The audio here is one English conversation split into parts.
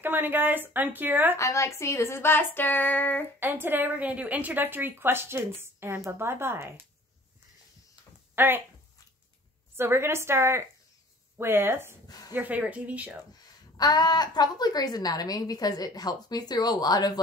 Good morning, guys. I'm Kyra. I'm Lexi. This is Buster. And today we're going to do introductory questions and bye-bye. Alright. So we're going to start with your favorite TV show. Probably Grey's Anatomy, because it helped me through a lot of,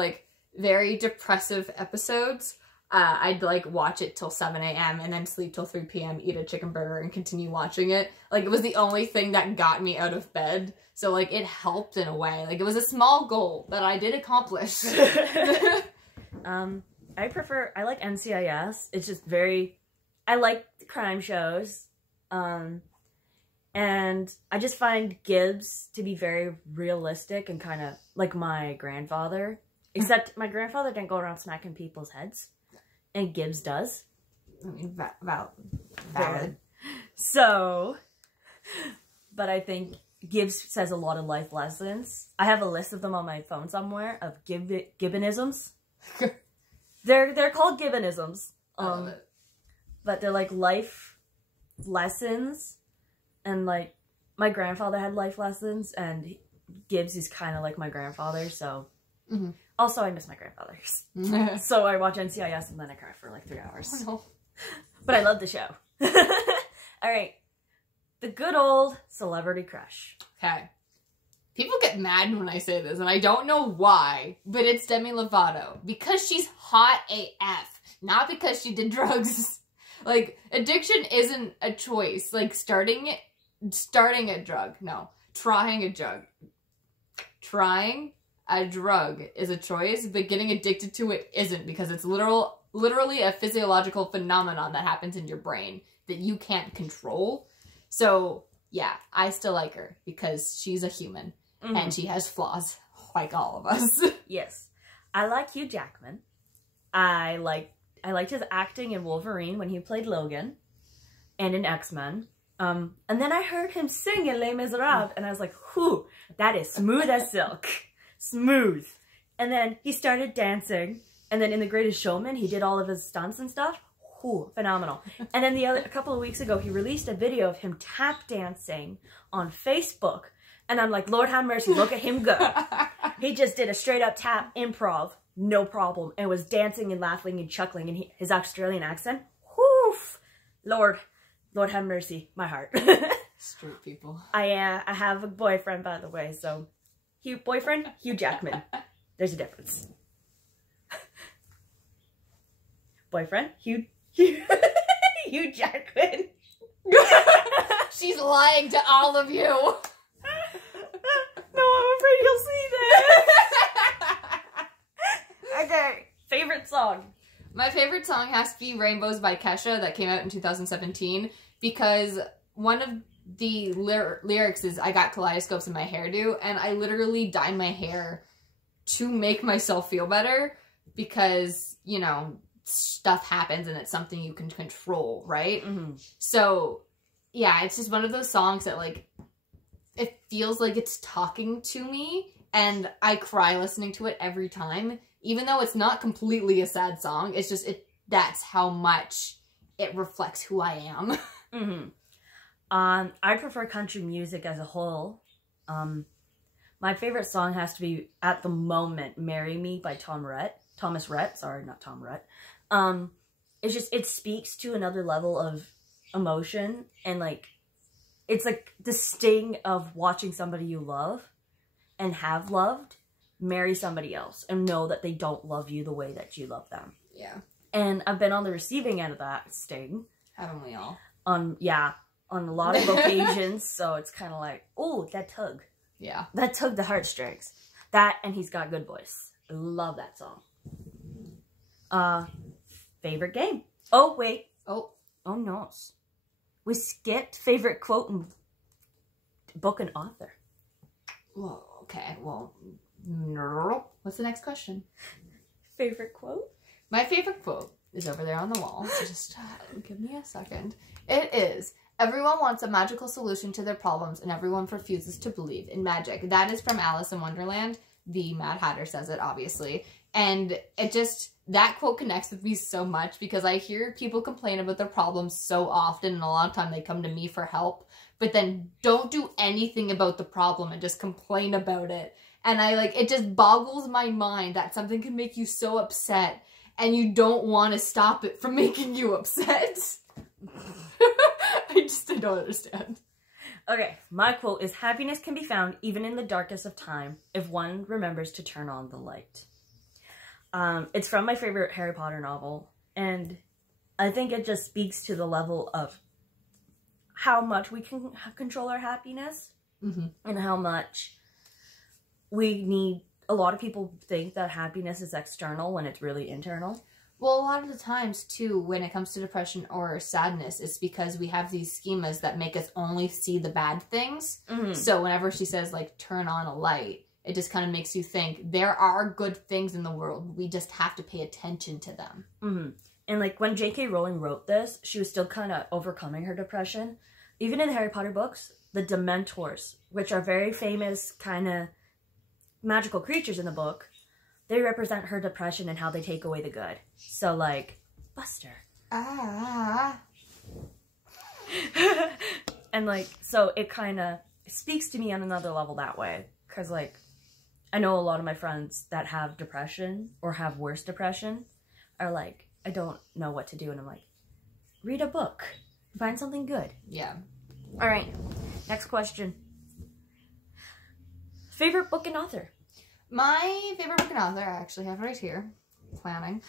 very depressive episodes. I'd, watch it till 7 a.m. and then sleep till 3 p.m., eat a chicken burger, and continue watching it. It was the only thing that got me out of bed. So, it helped in a way. It was a small goal that I did accomplish. I like NCIS. It's just I like crime shows. And I just find Gibbs to be very realistic and kind of like my grandfather. Except my grandfather didn't go around smacking people's heads. And Gibbs does. I mean, valid. So, but I think Gibbs says a lot of life lessons. I have a list of them on my phone somewhere of Gibbonisms. They're called Gibbonisms. But they're life lessons. And my grandfather had life lessons, and Gibbs is kind of like my grandfather, so. Mm-hmm. Also, I miss my grandfathers. So I watch NCIS and then I cry for 3 hours. Oh, no. But I love the show. Alright. The good old celebrity crush. Okay. People get mad when I say this, and I don't know why, but it's Demi Lovato. Because she's hot AF. Not because she did drugs. Addiction isn't a choice. Starting a drug. No. Trying a drug. Trying a drug is a choice, but getting addicted to it isn't, because it's literally a physiological phenomenon that happens in your brain that you can't control. So, yeah, I still like her because she's a human, and she has flaws, like all of us. Yes. I like Hugh Jackman. I liked his acting in Wolverine when he played Logan, and in X-Men. And then I heard him sing in Les Miserables, and I was like, whew, that is smooth as silk. Smooth. And then he started dancing, and then in The Greatest Showman, he did all of his stunts and stuff. Whew, phenomenal. And then a couple of weeks ago, he released a video of him tap dancing on Facebook, and I'm like, Lord have mercy, look at him go. He just did a straight up tap improv, no problem, and was dancing and laughing and chuckling in his Australian accent. Whew, Lord have mercy, my heart. Street people. I have a boyfriend, by the way, so boyfriend, Hugh Jackman. There's a difference. Boyfriend, Hugh Jackman. She's lying to all of you. No, I'm afraid you'll see this. Okay, favorite song. My favorite song has to be Rainbows by Kesha that came out in 2017, because one of the lyrics is, I got kaleidoscopes in my hairdo, and I literally dye my hair to make myself feel better, because, stuff happens and it's something you can control, right? Mm-hmm. So, yeah, it's just one of those songs that, it feels like it's talking to me, and I cry listening to it every time, even though it's not completely a sad song. It's just, that's how much it reflects who I am. Mm-hmm. I prefer country music as a whole. My favorite song has to be, at the moment, Marry Me by Thomas Rhett. Sorry, not Tom Rhett. It speaks to another level of emotion, and it's the sting of watching somebody you love and have loved marry somebody else and know that they don't love you the way that you love them. Yeah. And I've been on the receiving end of that sting. Haven't we all? On a lot of occasions, so it's kind of oh, that tug. Yeah. That tugged the heartstrings. That, and He's Got Good Voice. I love that song. Favorite game. Oh, wait. Oh no. We skipped favorite quote and book and author. Well, okay. Well, no. What's the next question? Favorite quote? My favorite quote is over there on the wall. So just give me a second. It is, everyone wants a magical solution to their problems, and everyone refuses to believe in magic. That is from Alice in Wonderland. The Mad Hatter says it, obviously. And that quote connects with me so much, because I hear people complain about their problems so often, and a lot of time they come to me for help, but then don't do anything about the problem and just complain about it. And it just boggles my mind that something can make you so upset and you don't want to stop it from making you upset. I don't understand. Okay, my quote is, happiness can be found even in the darkest of time if one remembers to turn on the light. It's from my favorite Harry Potter novel, and I think it just speaks to the level of how much we can control our happiness, and how much we need. A lot of people think that happiness is external when it's really internal. Well, a lot of the times, too, when it comes to depression or sadness, it's because we have these schemas that make us only see the bad things. So whenever she says, turn on a light, it just kind of makes you think there are good things in the world. We just have to pay attention to them. And, when J.K. Rowling wrote this, she was still kind of overcoming her depression. Even in the Harry Potter books, the Dementors, which are very famous kind of magical creatures in the book, they represent her depression and how they take away the good. So, Buster. And, so it kind of speaks to me on another level that way. Because, I know a lot of my friends that have depression or have worse depression are I don't know what to do. And I'm read a book. Find something good. Yeah. All right. Next question. Favorite book and author? My favorite book and author, I actually have it right here, planning.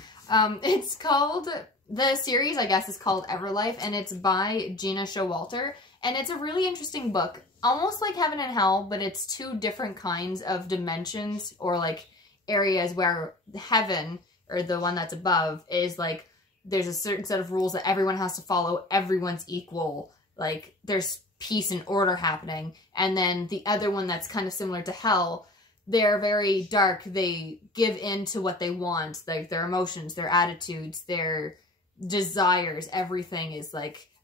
It's called, the series, I guess, is called Everlife, and it's by Gina Showalter. And it's a really interesting book, almost like Heaven and Hell, but it's two different kinds of dimensions or areas where heaven, or the one that's above, is there's a certain set of rules that everyone has to follow, everyone's equal, there's peace and order happening. And then the other one that's kind of similar to hell, they're very dark. They give in to what they want, their emotions, their attitudes, their desires. Everything is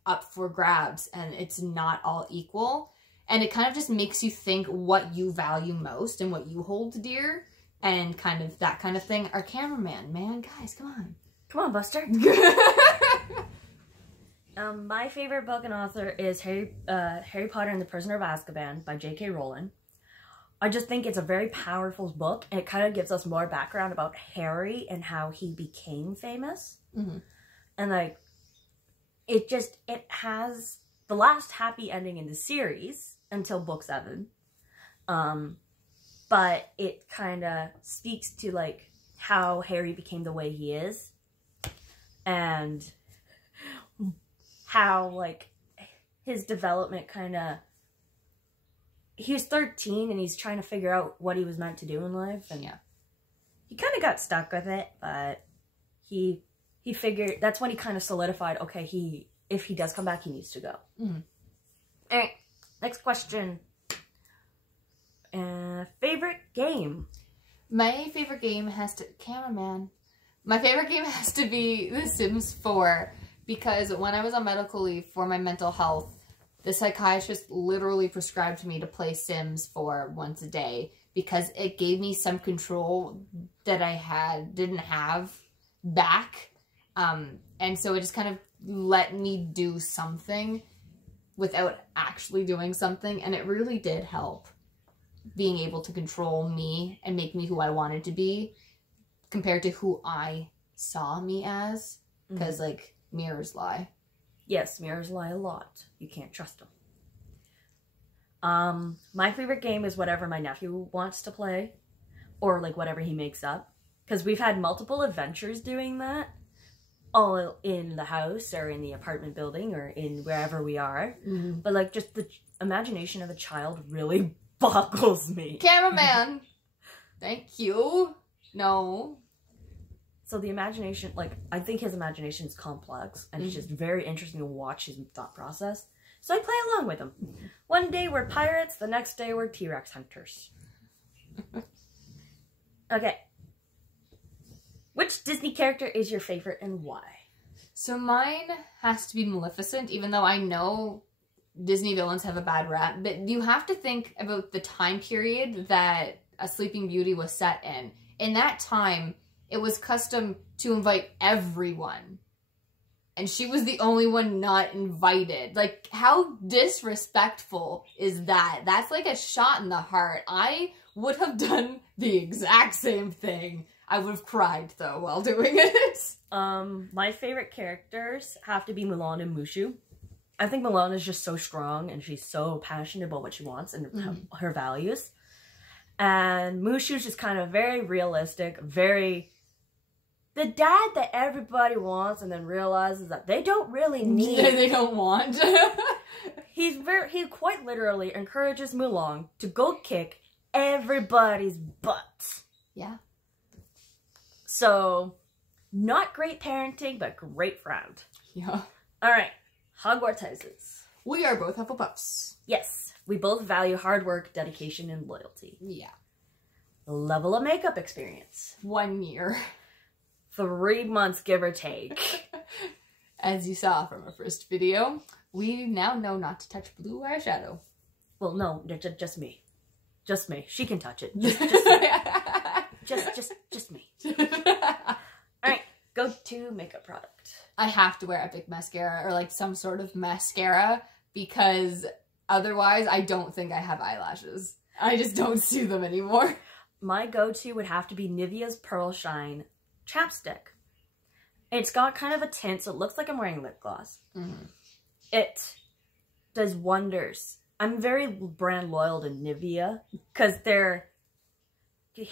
up for grabs, and it's not all equal. And it kind of just makes you think what you value most and what you hold dear, and kind of that kind of thing. Our cameraman, man, guys, come on. Come on, Buster. My favorite book and author is Harry Potter and the Prisoner of Azkaban by J.K. Rowling. I just think it's a very powerful book, and it kind of gives us more background about Harry and how he became famous. And it has the last happy ending in the series until book 7. But it kind of speaks to how Harry became the way he is, and how his development kind of, he was 13 and he's trying to figure out what he was meant to do in life, and he kind of got stuck with it, but he figured, that's when he kind of solidified, okay, if he does come back, he needs to go. All right, next question. Favorite game? My favorite game cameraman. My favorite game has to be The Sims 4, because when I was on medical leave for my mental health, the psychiatrist literally prescribed me to play Sims 4 once a day, because it gave me some control that I didn't have back. And so it just kind of let me do something without actually doing something. And it really did help, being able to control me and make me who I wanted to be compared to who I saw me as. Because, mirrors lie. Yes, mirrors lie a lot. You can't trust them. My favorite game is whatever my nephew wants to play, or whatever he makes up, because we've had multiple adventures doing that, all in the house or in the apartment building or in wherever we are. But just the imagination of a child really boggles me. Cameraman! Thank you. No. So the imagination, I think his imagination is complex, and it's just very interesting to watch his thought process. So I play along with him. One day we're pirates, the next day we're T-Rex hunters. Okay. Which Disney character is your favorite and why? So mine has to be Maleficent, even though I know Disney villains have a bad rap. But you have to think about the time period that A Sleeping Beauty was set in. In that time, it was custom to invite everyone. And she was the only one not invited. How disrespectful is that? That's a shot in the heart. I would have done the exact same thing. I would have cried, though, while doing it. My favorite characters have to be Mulan and Mushu. I think Mulan is just so strong, and she's so passionate about what she wants and her values. And Mushu's just kind of very realistic, very... the dad that everybody wants and then realizes that they don't really need. They don't want. He quite literally encourages Mulan to go kick everybody's butt. Yeah. So, not great parenting, but great friend. Yeah. Alright, Hogwarts houses. We are both Hufflepuffs. Yes, we both value hard work, dedication, and loyalty. Yeah. Level of makeup experience. 1 year. 3 months, give or take. As you saw from our first video, we now know not to touch blue eyeshadow. Well, no, just me. Just me. She can touch it. Just me. Alright, go-to makeup product. I have to wear Epic mascara or like some sort of mascara because otherwise I don't think I have eyelashes. I just don't see them anymore. My go-to would have to be Nivea's Pearl Shine chapstick. It's got kind of a tint, so it looks like I'm wearing lip gloss. It does wonders. I'm very brand loyal to Nivea because their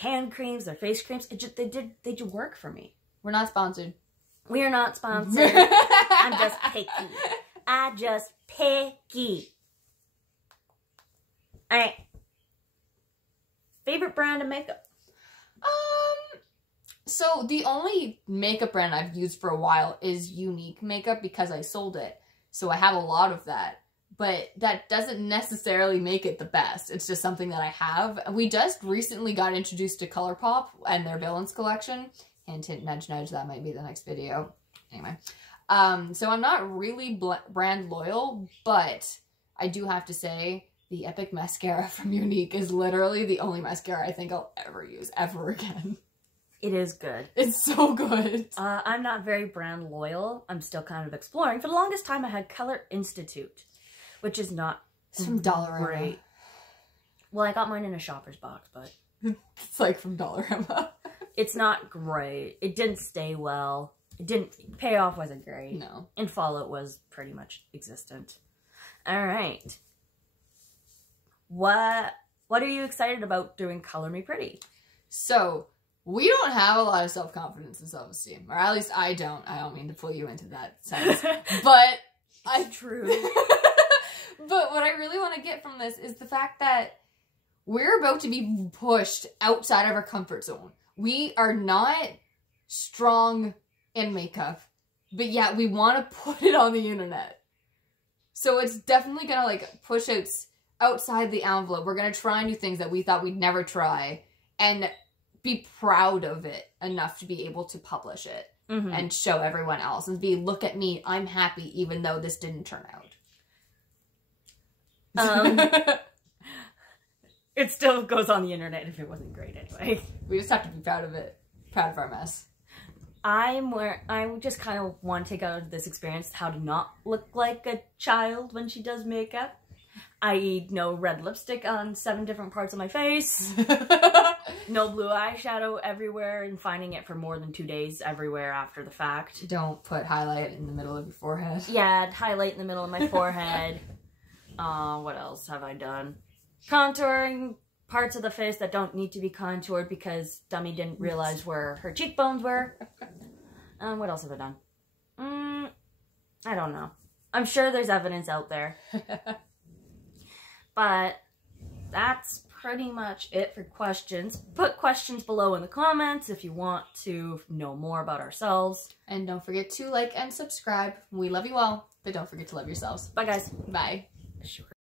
hand creams, their face creams, they did work for me. We're not sponsored. We are not sponsored. I'm just picky. I just picky. Alright. Favorite brand of makeup? So the only makeup brand I've used for a while is Unique Makeup because I sold it. So I have a lot of that. But that doesn't necessarily make it the best. It's just something that I have. We just recently got introduced to ColourPop and their Villains collection. Hint, hint, nudge, nudge. That might be the next video. Anyway. So I'm not really brand loyal, but I do have to say the Epic mascara from Unique is literally the only mascara I think I'll ever use ever again. It is good. It's so good. I'm not very brand loyal. I'm still kind of exploring. For the longest time, I had Color Institute, which is not It's from Dollarama. great. Well, I got mine in a shopper's box, but It's like from Dollarama. it's not great. It didn't stay well. It didn't, payoff wasn't great. No. And Fallout was pretty much existent. All right. What are you excited about doing Color Me Pretty? So, we don't have a lot of self-confidence and self-esteem. Or at least I don't. I don't mean to pull you into that sense. But True. But what I really want to get from this is the fact that we're about to be pushed outside of our comfort zone. We are not strong in makeup, but yet we want to put it on the internet. So it's definitely going to like push us outside the envelope. We're going to try new things that we thought we'd never try and be proud of it enough to be able to publish it and show everyone else and be, look at me, I'm happy even though this didn't turn out. It still goes on the internet if it wasn't great anyway. We just have to be proud of it. Proud of our mess. I just kind of want to take out of this experience how to not look like a child when she does makeup. I.e. no red lipstick on 7 different parts of my face. No blue eyeshadow everywhere and finding it for more than 2 days everywhere after the fact. Don't put highlight in the middle of your forehead. Yeah, highlight in the middle of my forehead. What else have I done? Contouring parts of the face that don't need to be contoured because Dummy didn't realize where her cheekbones were. What else have I done? I don't know. I'm sure there's evidence out there. But that's pretty much it for questions. Put questions below in the comments if you want to know more about ourselves. And don't forget to like and subscribe. We love you all, but don't forget to love yourselves. Bye, guys. Bye. Sure.